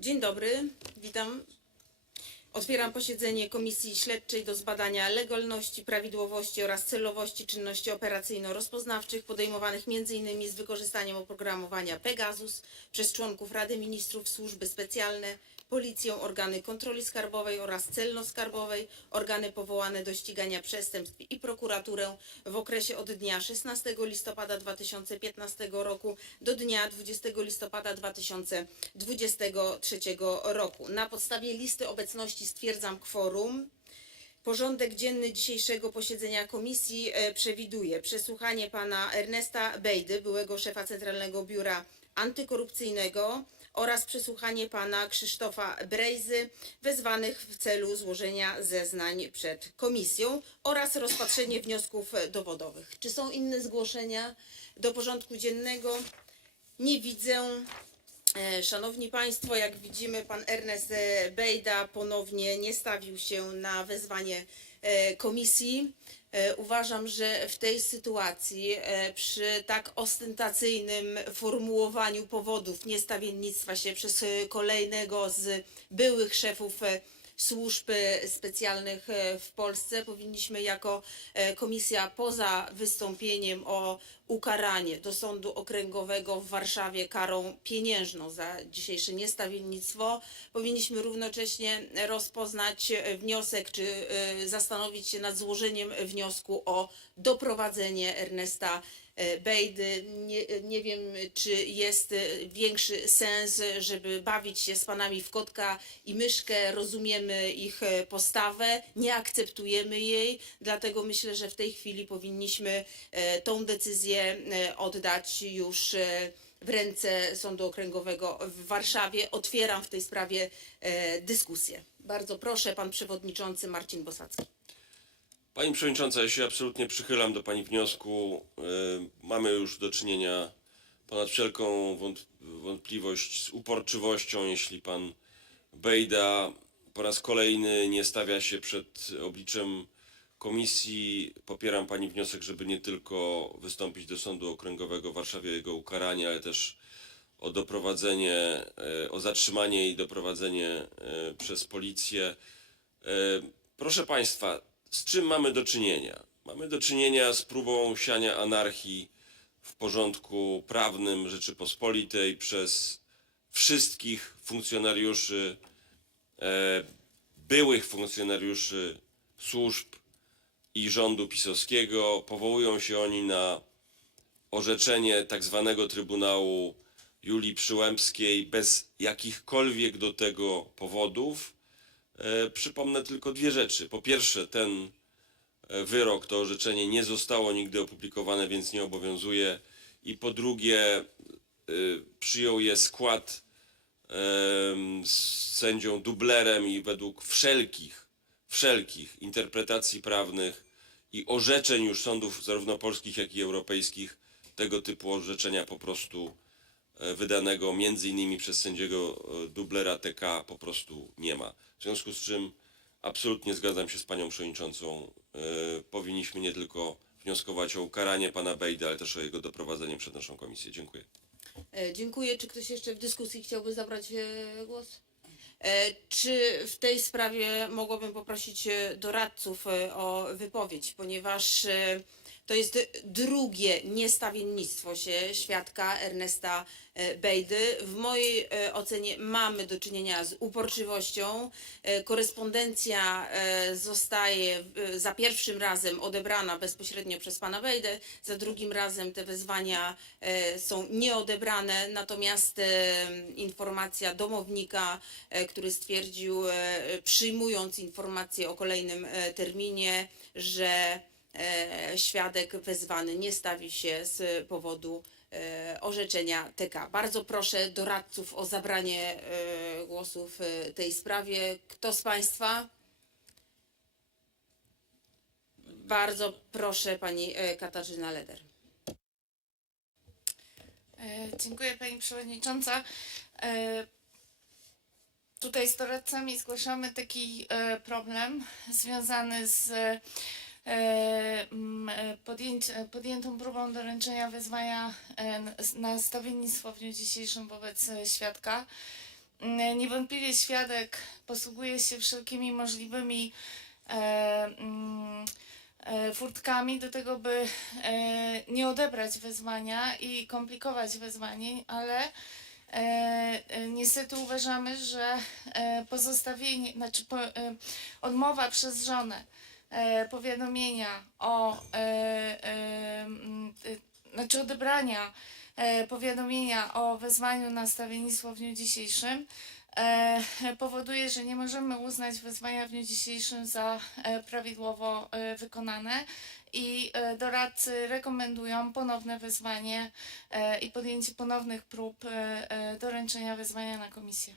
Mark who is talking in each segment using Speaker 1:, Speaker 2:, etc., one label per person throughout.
Speaker 1: Dzień dobry, witam. Otwieram posiedzenie Komisji Śledczej do zbadania legalności, prawidłowości oraz celowości czynności operacyjno-rozpoznawczych podejmowanych m.in. z wykorzystaniem oprogramowania Pegasus przez członków Rady Ministrów, służby specjalne, policję, organy kontroli skarbowej oraz celno-skarbowej, organy powołane do ścigania przestępstw i prokuraturę w okresie od dnia 16 listopada 2015 roku do dnia 20 listopada 2023 roku. Na podstawie listy obecności stwierdzam kworum. Porządek dzienny dzisiejszego posiedzenia komisji e, przewiduje przesłuchanie pana Ernesta Bejdy, byłego szefa Centralnego Biura Antykorupcyjnego oraz przesłuchanie pana Krzysztofa Brejzy, wezwanych w celu złożenia zeznań przed komisją oraz rozpatrzenie wniosków dowodowych. Czy są inne zgłoszenia do porządku dziennego? Nie widzę. E, Szanowni Państwo, jak widzimy, pan Ernest e, Bejda ponownie nie stawił się na wezwanie e, komisji. Uważam, że w tej sytuacji, przy tak ostentacyjnym formułowaniu powodów niestawiennictwa się przez kolejnego z byłych szefów służb e, specjalnych e, w Polsce, powinniśmy jako e, komisja poza wystąpieniem o ukaranie do Sądu Okręgowego w Warszawie karą pieniężną za dzisiejsze niestawiennictwo, powinniśmy równocześnie rozpoznać wniosek, czy zastanowić się nad złożeniem wniosku o doprowadzenie Ernesta Bejdy. Nie, nie wiem, czy jest e, większy sens, żeby bawić się z panami w kotka i myszkę. Rozumiemy ich e, postawę, nie akceptujemy jej, dlatego myślę, że w tej chwili powinniśmy e, tą decyzję e, oddać już e, w ręce Sądu Okręgowego w Warszawie. Otwieram w tej sprawie e, dyskusję. Bardzo proszę, pan przewodniczący Marcin Bosacki.
Speaker 2: Pani Przewodnicząca, ja się absolutnie przychylam do Pani wniosku. Y, Mamy już do czynienia ponad wszelką wąt- wątpliwość z uporczywością, jeśli Pan Bejda po raz kolejny nie stawia się przed obliczem komisji. Popieram Pani wniosek, żeby nie tylko wystąpić do Sądu Okręgowego w Warszawie o jego ukaranie, ale też o doprowadzenie, e, o zatrzymanie i doprowadzenie e, przez policję. E, Proszę Państwa, z czym mamy do czynienia? Mamy do czynienia z próbą siania anarchii w porządku prawnym Rzeczypospolitej przez wszystkich funkcjonariuszy, e, byłych funkcjonariuszy służb i rządu pisowskiego. Powołują się oni na orzeczenie tak zwanego Trybunału Julii Przyłębskiej bez jakichkolwiek do tego powodów. E, przypomnę tylko dwie rzeczy. Po pierwsze, ten e, wyrok, to orzeczenie nie zostało nigdy opublikowane, więc nie obowiązuje. I po drugie, e, przyjął je skład z sędzią dublerem i według wszelkich, wszelkich interpretacji prawnych i orzeczeń już sądów zarówno polskich, jak i europejskich, tego typu orzeczenia po prostu wydanego między innymi przez sędziego e, dublera TK po prostu nie ma. W związku z czym absolutnie zgadzam się z panią przewodniczącą. E, Powinniśmy nie tylko wnioskować o ukaranie pana Bejda, ale też o jego doprowadzenie przed naszą komisję. Dziękuję.
Speaker 1: E, Dziękuję. Czy ktoś jeszcze w dyskusji chciałby zabrać e, głos? E, Czy w tej sprawie mogłabym poprosić e, doradców e, o wypowiedź, ponieważ e, to jest drugie niestawiennictwo się świadka Ernesta e, Bejdy. W mojej e, ocenie mamy do czynienia z uporczywością. E, Korespondencja zostaje za pierwszym razem odebrana bezpośrednio przez pana Bejdę, za drugim razem te wezwania są nieodebrane, natomiast informacja domownika, który stwierdził, przyjmując informację o kolejnym terminie, że świadek wezwany nie stawi się z powodu e, orzeczenia TK. Bardzo proszę doradców o zabranie e, głosu w e, tej sprawie. Kto z Państwa? Bardzo proszę Pani e, Katarzyna Leder.
Speaker 3: E, Dziękuję Pani Przewodnicząca. E, Tutaj z doradcami zgłaszamy taki e, problem związany z e, e, podjęć, e, podjętą próbą doręczenia wezwania e, na stawiennictwo w dniu dzisiejszym wobec e, świadka. mm, niewątpliwie świadek posługuje się wszelkimi możliwymi e, mm, e, furtkami do tego, by e, nie odebrać wezwania i komplikować wezwanie, ale e, e, niestety uważamy, że e, pozostawienie, znaczy e, odmowa przez żonę e, powiadomienia o, e, e, e, znaczy odebrania e, powiadomienia o wezwaniu na stawiennictwo w dniu dzisiejszym e, powoduje, że nie możemy uznać wezwania w dniu dzisiejszym za e, prawidłowo e, wykonane i e, doradcy rekomendują ponowne wezwanie e, i podjęcie ponownych prób e, e, doręczenia wezwania na komisję.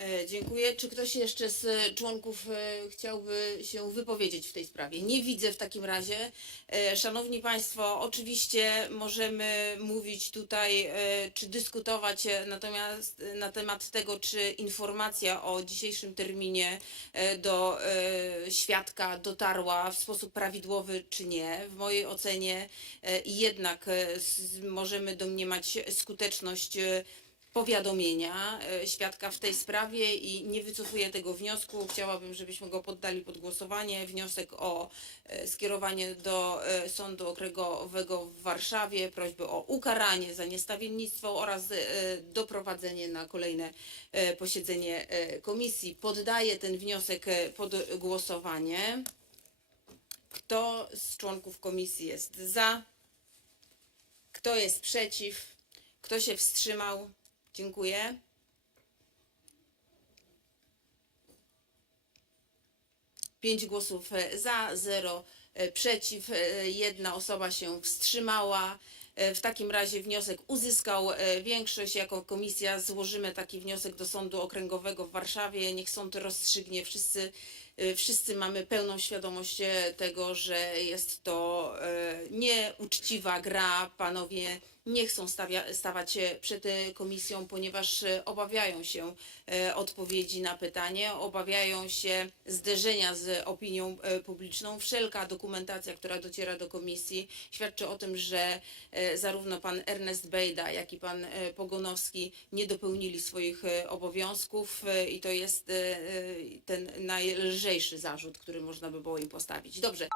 Speaker 1: E, Dziękuję. Czy ktoś jeszcze z członków e, chciałby się wypowiedzieć w tej sprawie? Nie widzę w takim razie. E, Szanowni Państwo, oczywiście możemy mówić tutaj, czy dyskutować, natomiast na temat tego, czy informacja o dzisiejszym terminie do świadka dotarła w sposób prawidłowy, czy nie. W mojej ocenie jednak możemy domniemać skuteczność powiadomienia e, świadka w tej sprawie i nie wycofuję tego wniosku. Chciałabym, żebyśmy go poddali pod głosowanie. Wniosek o e, skierowanie do e, Sądu Okręgowego w Warszawie, prośby o ukaranie za niestawiennictwo oraz doprowadzenie na kolejne posiedzenie komisji. Poddaję ten wniosek pod głosowanie. Kto z członków komisji jest za? Kto jest przeciw? Kto się wstrzymał? Dziękuję. Pięć głosów e, za, zero e, przeciw, e, jedna osoba się wstrzymała. W takim razie wniosek uzyskał większość. Jako komisja złożymy taki wniosek do Sądu Okręgowego w Warszawie. Niech sąd rozstrzygnie. Wszyscy, wszyscy mamy pełną świadomość tego, że jest to nieuczciwa gra. Panowie nie chcą stawia, stawać się przed e, komisją, ponieważ e, obawiają się e, odpowiedzi na pytanie, obawiają się zderzenia z opinią publiczną. Wszelka dokumentacja, która dociera do komisji, świadczy o tym, że zarówno pan Ernest Bejda, jak i pan Pogonowski nie dopełnili swoich obowiązków i to jest ten najlżejszy zarzut, który można by było im postawić. Dobrze.